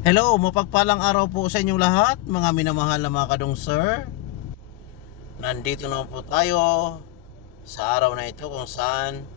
Hello, mapagpalang araw po sa inyong lahat, mga minamahal na mga kadong sir. Nandito naman po tayo sa araw na ito kung saan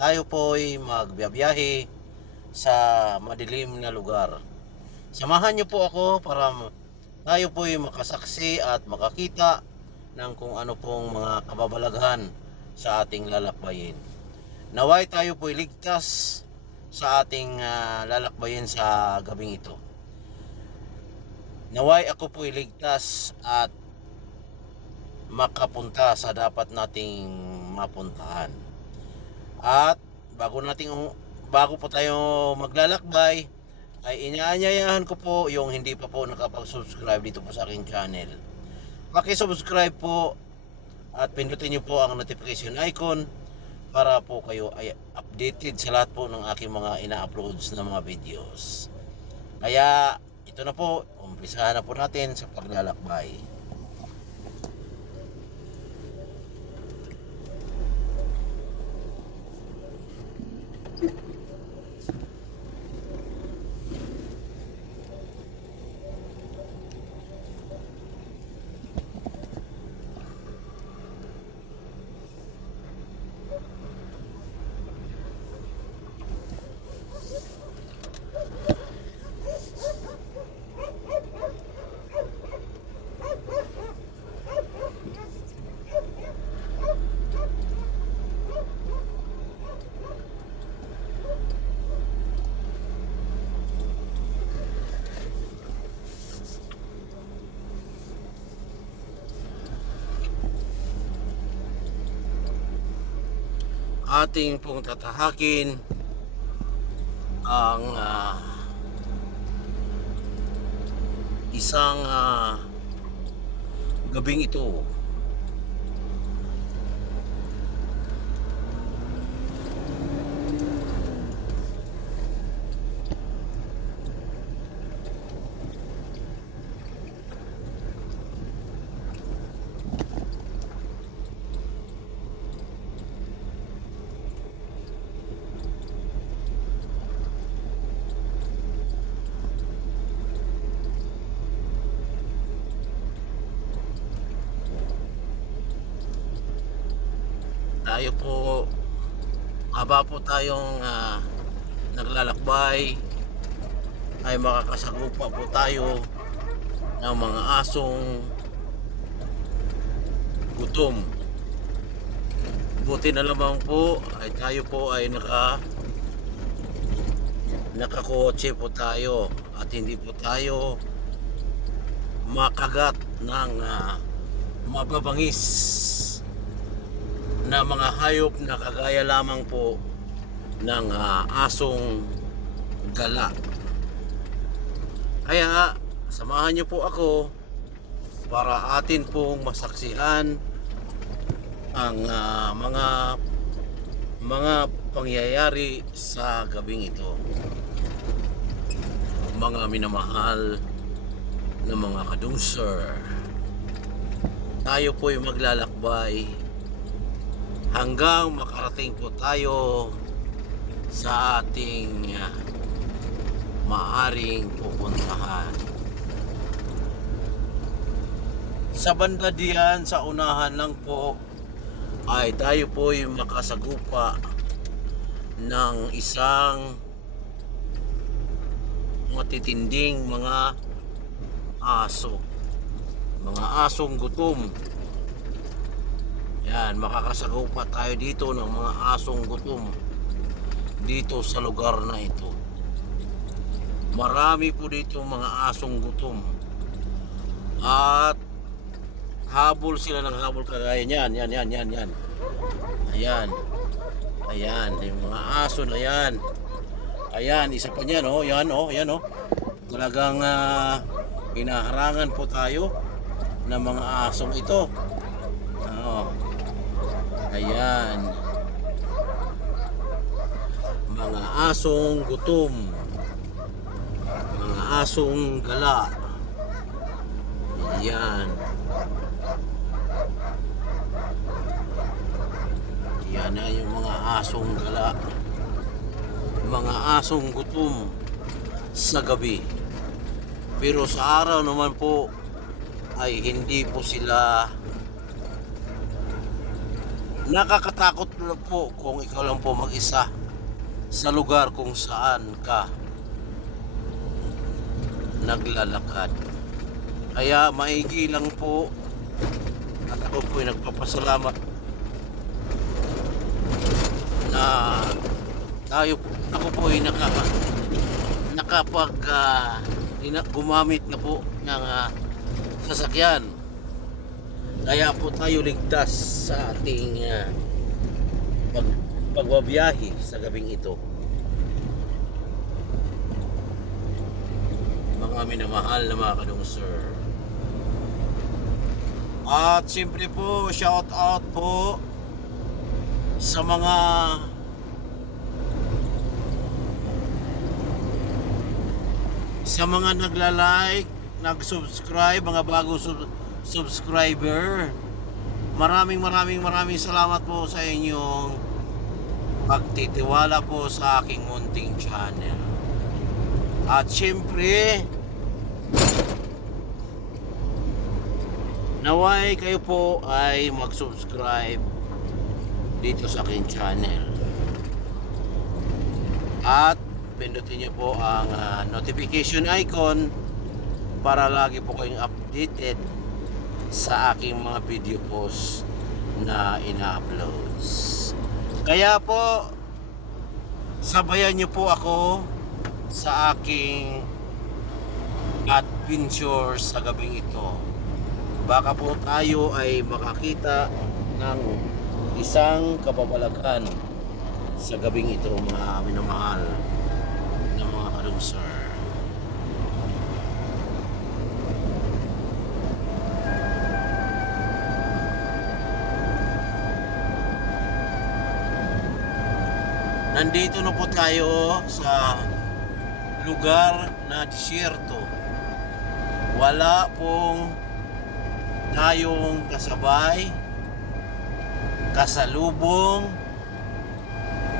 tayo po'y magbiyahe sa madilim na lugar. Samahan niyo po ako para tayo po'y makasaksi at makakita ng kung ano pong mga kababalaghan sa ating lalakbayin. Naway tayo po'y ligtas sa ating lalakbayin sa gabing ito. Naway ako po'y ligtas at makapunta sa dapat nating mapuntahan. At bago po tayo maglalakbay, ay inaanyayahan ko po yung hindi pa po nakapag-subscribe dito po sa aking channel. Paki-subscribe po at pindutin niyo po ang notification icon para po kayo ay updated sa lahat po ng aking mga ina-uploads na mga videos. Kaya ito na po, umpisahan na po natin sa paglalakbay. Ating pong tatahakin ang isang gabing ito. Tayo po, haba po tayong naglalakbay, ay makakasagupa po tayo ng mga asong gutom. Buti na lamang po ay tayo po ay nakakotse po tayo at hindi po tayo makagat ng mababangis na mga hayop na kagaya lamang po ng asong gala. Kaya samahan niyo po ako para atin pong masaksihan ang mga pangyayari sa gabing ito. Mga minamahal na mga kadungser, tayo po'y maglalakbay hanggang makarating po tayo sa ating maaring pupuntahan. Sa banda diyan, sa unahan lang po, ay tayo po'y makasagupa ng isang matitinding mga aso. Mga asong gutom. Yan, makakasagupa tayo dito ng mga asong gutom dito sa lugar na ito. Marami po dito mga asong gutom. At habol sila ng habol kagaya niyan. Yan. Ayan. Ayan, yung mga aso na yan. Ayan, isa pa niyan, oh. Yan, oh. Yan, oh. Talagang hinaharangan po tayo ng mga asong ito. Oh. Ayan. Mga asong gutom. Mga asong gala. Ayan. Yan na yung mga asong gala. Mga asong gutom sa gabi. Pero sa araw naman po ay hindi po sila nakakatakot na po kung ikaw lang po mag-isa sa lugar kung saan ka naglalakad. Kaya maigi lang po at ako po'y nagpapasalamat na ako po'y nakapag gumamit na po ng sasakyan. Kaya po tayo ligtas sa ating pagbabiyahe sa gabing ito. Mga minamahal na mga kadungsir. At siyempre po, shout out po sa mga nagla-like, nag-subscribe, mga bagong subscriber. Maraming salamat po sa inyong pagtitiwala po sa aking munting channel. At syempre, naway kayo po ay mag-subscribe dito sa aking channel. At pindutin niyo po ang notification icon para lagi po kayong updated sa aking mga video posts na ina-uploads. Kaya po, sabayan niyo po ako sa aking adventure sa gabing ito. Baka po tayo ay makakita ng isang kababalaghan sa gabing ito, mga minamahal na mga kadungsir. Nandito na po tayo sa lugar na disyerto. Wala pong tayong kasabay, kasalubong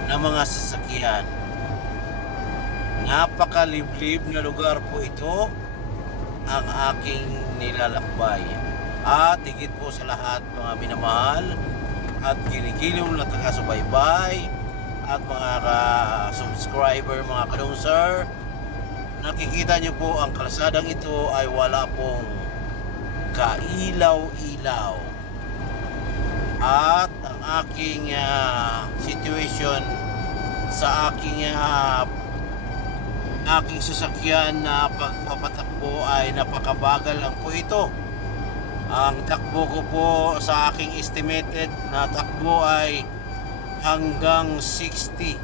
na mga sasakyan. Napakaliblib na lugar po ito ang aking nilalakbay. At higit po sa lahat, mga minamahal at kinikiliw na taga-subaybay at mga subscriber, mga kadungsir, nakikita nyo po ang kalsadang ito ay wala pong kailaw-ilaw. At ang aking situation sa aking sasakyan na pagpapatakbo ay napakabagal lang po ito. Ang takbo ko po sa aking estimated na takbo ay hanggang 60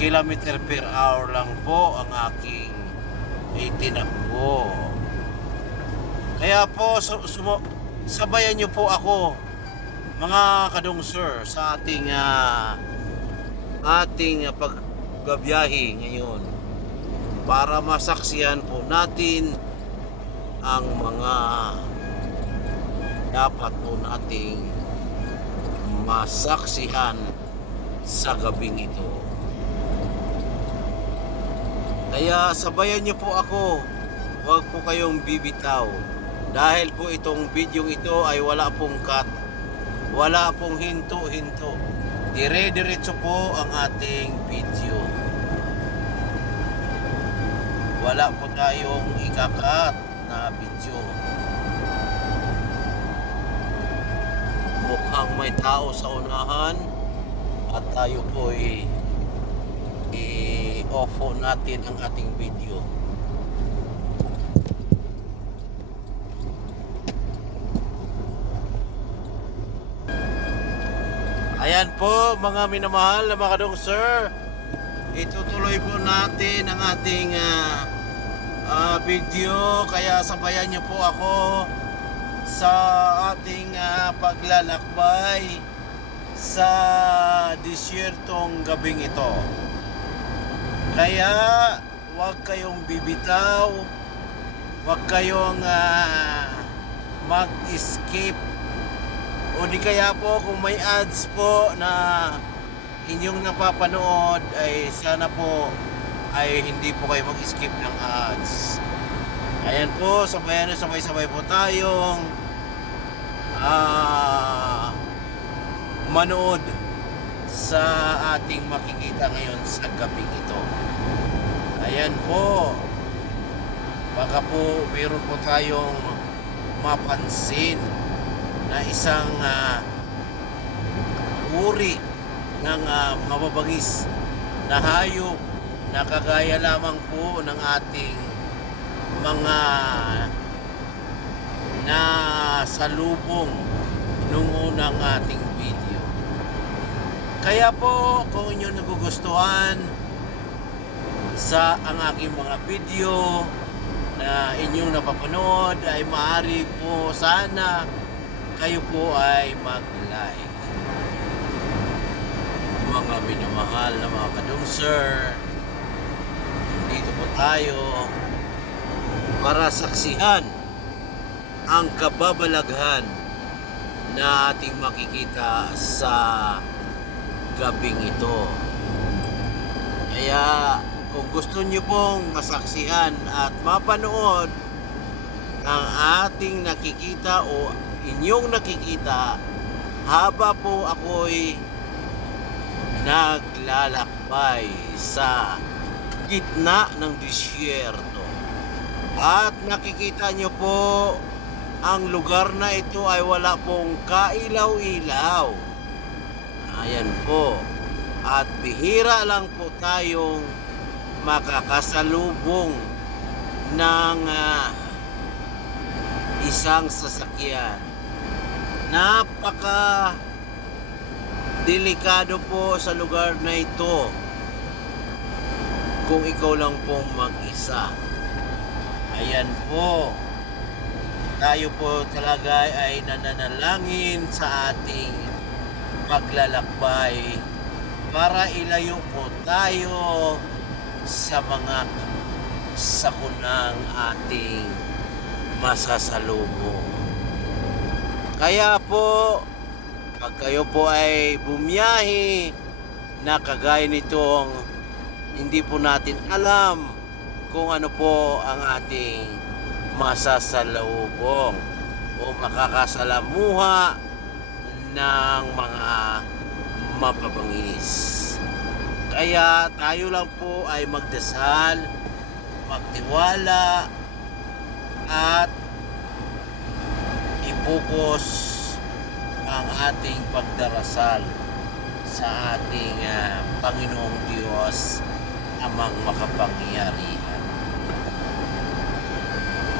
km per hour lang po ang aking itinakbo. Kaya po sabayan nyo po ako, mga kadungsir, sa ating pagbabiyahe ngayon para masaksihan po natin ang mga dapat po nating masaksihan sa gabing ito. Kaya sabayan niyo po ako, huwag po kayong bibitaw, dahil po itong video ito ay wala pong cut, wala pong hinto-hinto, dire-diretso po ang ating video. Wala po tayong ikakat na video. Mukhang may tao sa unahan at tayo po i-off natin ang ating video. Ayan po, mga minamahal na mga kadungsir, itutuloy po natin ang ating video. Kaya sabayan niyo po ako sa ating paglalakbay sa disyertong gabing ito. Kaya huwag kayong bibitaw, huwag kayong mag-escape, o di kaya po kung may ads po na inyong napapanood ay sana po ay hindi po kayo mag-skip ng ads. Ayan po, sabay-sabay po tayong manood sa ating makikita ngayon sa gabing ito. Ayan po, baka po meron po tayong mapansin na isang uri ng mababangis na hayop na kagaya lamang po ng ating mga nasalubong nung unang ating video. Kaya po kung inyo nagugustuhan sa ang aking mga video na inyong napapanood, ay maaari po sana kayo po ay mag-like. Mga minamahal na mga kadungser, dito po tayo para saksihan ang kababalaghan na ating makikita sa gabing ito. Kaya kung gusto nyo pong masaksihan at mapanood ang ating nakikita o inyong nakikita haba po ako'y naglalakbay sa gitna ng disyerto, at nakikita nyo po ang lugar na ito ay wala pong kailaw-ilaw. Ayan po, at bihira lang po tayong makakasalubong ng isang sasakyan. Napaka delikado po sa lugar na ito kung ikaw lang pong mag-isa. Ayan po, tayo po talaga ay nananalangin sa ating paglalakbay para ilayo po tayo sa mga sakunang ating masasalubong. Kaya po, pag kayo po ay bumiyahe na kagaya nitong hindi po natin alam kung ano po ang ating masasalubong o makakasalamuha ng mga mapabangis. Kaya tayo lang po ay magdasal, magtiwala, at ipokus ang ating pagdarasal sa ating Panginoong Diyos amang makapangyarihan.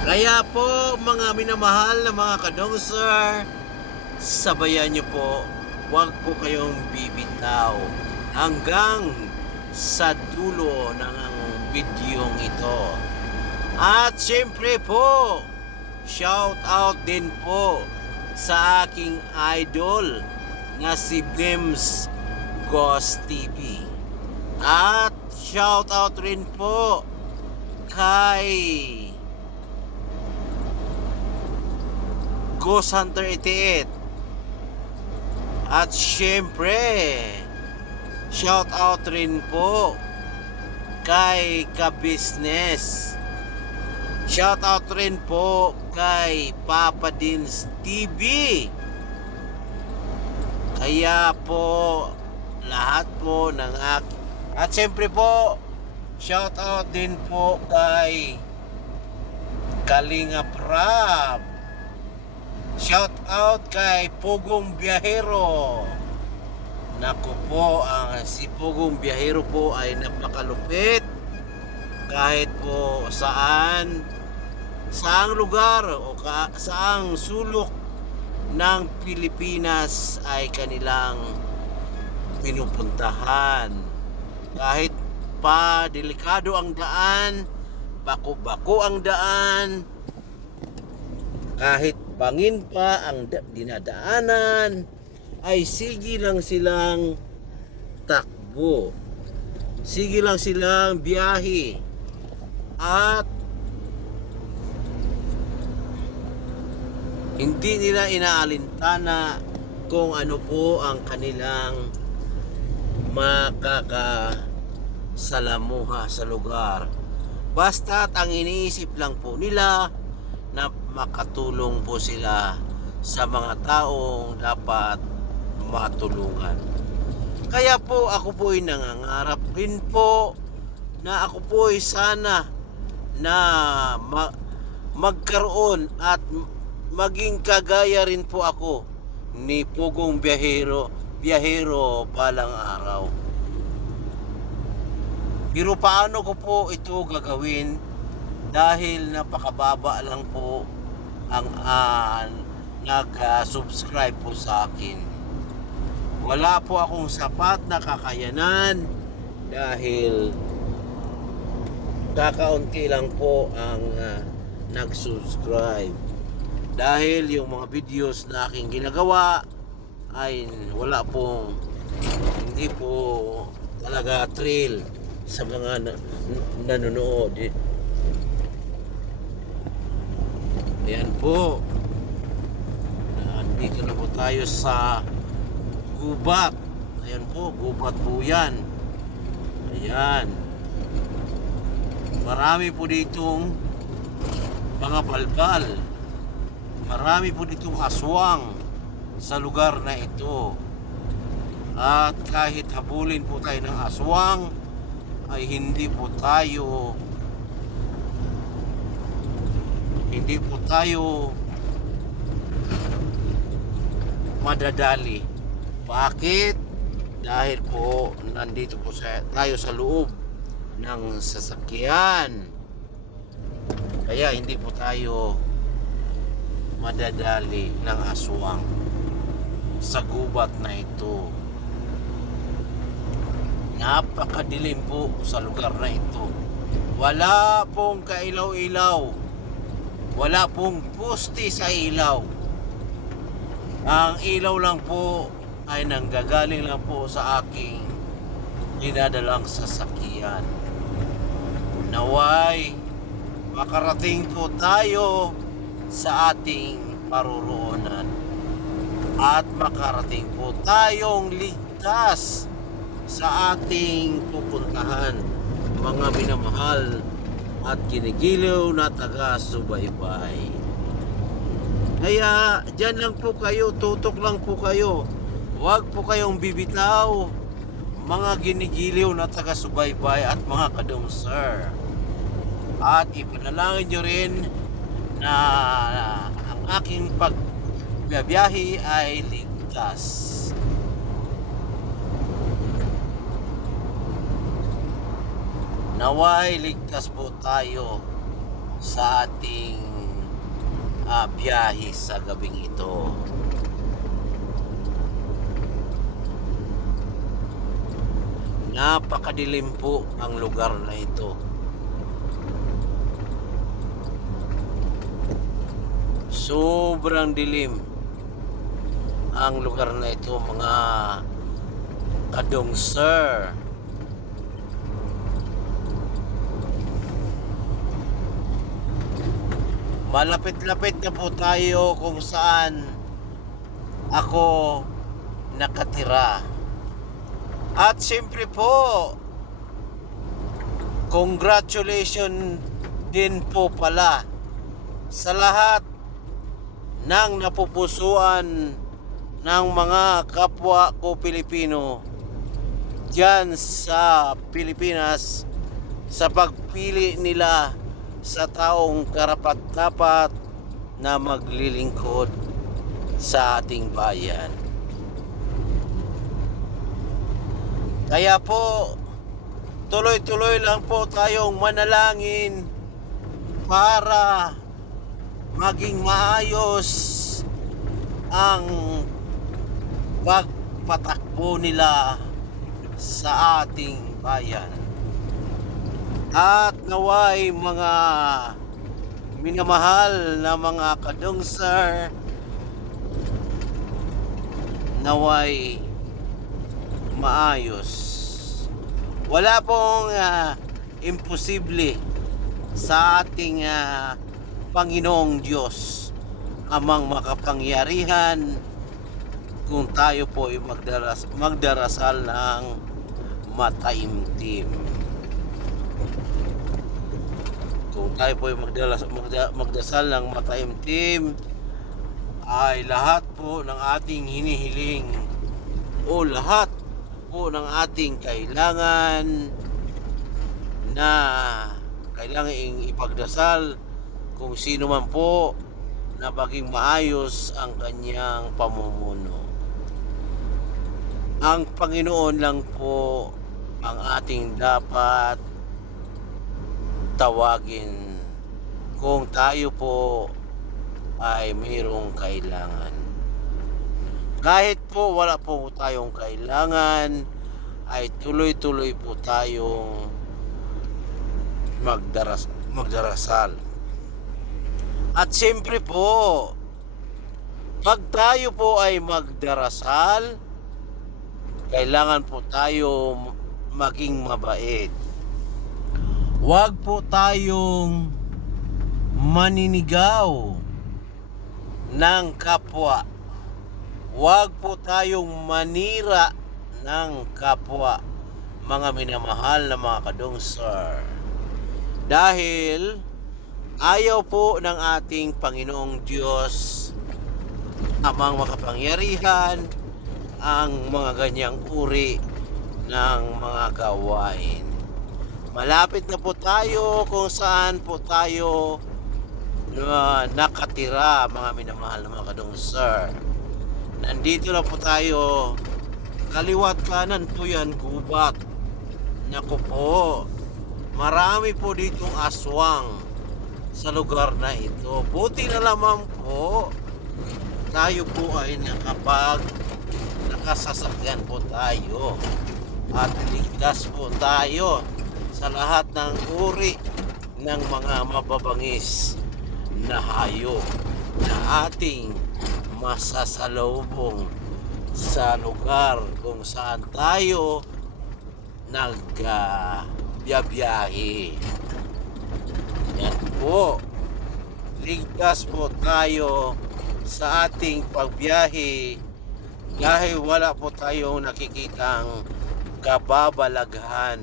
Kaya po mga minamahal na mga kadongser, sabayan niyo po, huwag po kayong bibitaw hanggang sa dulo ng bidyong ito. At syempre po, shout out din po sa aking idol na si Bims Ghost TV. At shout out rin po kay Ghost Hunter 88. At syempre, shout out rin po kay Ka-Business. Shout out rin po kay Papa Dins TV. Kaya po lahat po ng at syempre po, shout out din po kay Kalinga Prab. Shout out kay Pugong Biyahero. Naku po, si Pugong Biyahero po ay napakalupit. Kahit po saang lugar o saang sulok ng Pilipinas ay kanilang pinupuntahan. Kahit pa delikado ang daan, bako-bako ang daan, kahit bangin pa ang dinadaanan, ay sige lang silang takbo, sige lang silang biyahe, at hindi nila inaalintana kung ano po ang kanilang makakasalamuha sa lugar. Basta't ang iniisip lang po nila na makatulong po sila sa mga taong dapat matulungan. Kaya po ako po ay nangangarap rin po na ako po ay sana na magkaroon at maging kagaya rin po ako ni Pugong Biyahero balang araw. Pero paano ko po ito gagawin dahil napakababa lang po ang nag-subscribe po sa akin. Wala po akong sapat na kakayanan dahil kakaunti lang po ang nag-subscribe. Dahil yung mga videos na aking ginagawa ay hindi po talaga thrill sa mga nanonood. Ayan po. Nandito na po tayo sa gubat. Ayan po, gubat po yan. Ayan. Marami po ditong mga balbal. Marami po ditong aswang sa lugar na ito. At kahit habulin po tayo ng aswang, ay hindi po tayo madadali. Bakit? Dahil po nandito po tayo sa loob ng sasakyan. Kaya hindi po tayo madadali ng aswang sa gubat na ito. Napakadilim po sa lugar na ito. Wala pong kailaw-ilaw. Wala pong poste sa ilaw. Ang ilaw lang po ay nanggagaling lang po sa aking dinadalang sasakyan. Naway makarating po tayo sa ating paroroonan at makarating po tayong ligtas sa ating pupuntahan, mga minamahal at ginigiliw na taga-subaybay. Kaya dyan lang po kayo, tutok lang po kayo. Huwag po kayong bibitaw, mga ginigiliw na taga-subaybay at mga kadungser. At ipanalangin nyo rin na ang aking pagbiyahe ay ligtas. Naway ligtas po tayo sa ating biyahe sa gabing ito. Napakadilim po ang lugar na ito. Sobrang dilim ang lugar na ito, mga kadungser. Malapit-lapit na po tayo kung saan ako nakatira. At siyempre po, congratulations din po pala sa lahat ng napupusuan ng mga kapwa ko Pilipino dyan sa Pilipinas sa pagpili nila sa taong karapat-dapat na maglilingkod sa ating bayan. Kaya po, tuloy-tuloy lang po tayong manalangin para maging maayos ang pagpatakbo nila sa ating bayan. At naway mga minamahal na mga kadungser, naway maayos. Wala pong imposible sa ating Panginoong Diyos, amang makapangyarihan, kung tayo po ay magdarasal ng mataimtim. Kung tayo po ay magdasal ng mataimtim, ay lahat po ng ating hinihiling o lahat po ng ating kailangan na kailangan ipagdasal, kung sino man po, na maging maayos ang kanyang pamumuno. Ang Panginoon lang po ang ating dapat tawagin kung tayo po ay mayroong kailangan. Kahit po wala po tayong kailangan, ay tuloy-tuloy po tayong magdarasal. At siyempre po, pag tayo po ay magdarasal, kailangan po tayo maging mabait. Huwag po tayong maninigaw ng kapwa. Huwag po tayong manira ng kapwa, mga minamahal na mga kadungsar. Dahil ayaw po ng ating Panginoong Diyos, Amang makapangyarihan, ang mga ganyang uri ng mga gawain. Malapit na po tayo kung saan po tayo nakatira, mga minamahal na mga kadungsar. Nandito na po tayo, kaliwat kanan po yan, gubat. Naku po, marami po ditong aswang sa lugar na ito. Buti na lamang po tayo po ay nakasasakyan po tayo at ligtas po tayo sa lahat ng uri ng mga mababangis na hayop na ating masasalubong sa lugar kung saan tayo nagbiyahe. Yan po, ligtas po tayo sa ating pagbiyahe dahil wala po tayong nakikitang kababalaghan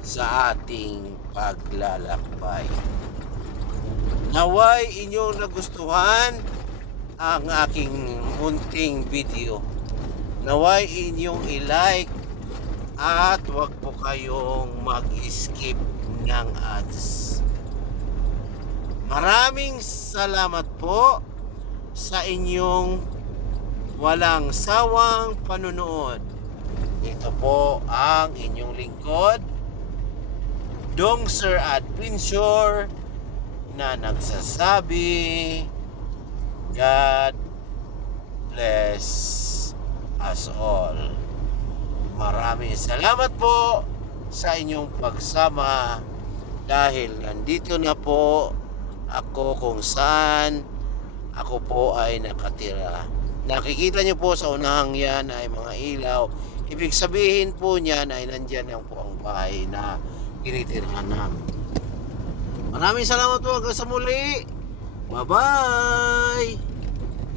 sa ating paglalakbay. Naway inyong nagustuhan ang aking munting video. Naway inyong i-like at huwag po kayong mag-skip ng ads. Maraming salamat po sa inyong walang sawang panunood. Ito po ang inyong lingkod, Dong Sir Adventure, na nagsasabi, God bless us all. Maraming salamat po sa inyong pagsama dahil nandito na po ako kung saan ako po ay nakatira. Nakikita niyo po sa unahang yan ay mga ilaw. Ibig sabihin po niyan ay nandyan lang po ang bahay na tinitirhan namin. Maraming salamat po hanggang sa muli. Bye-bye!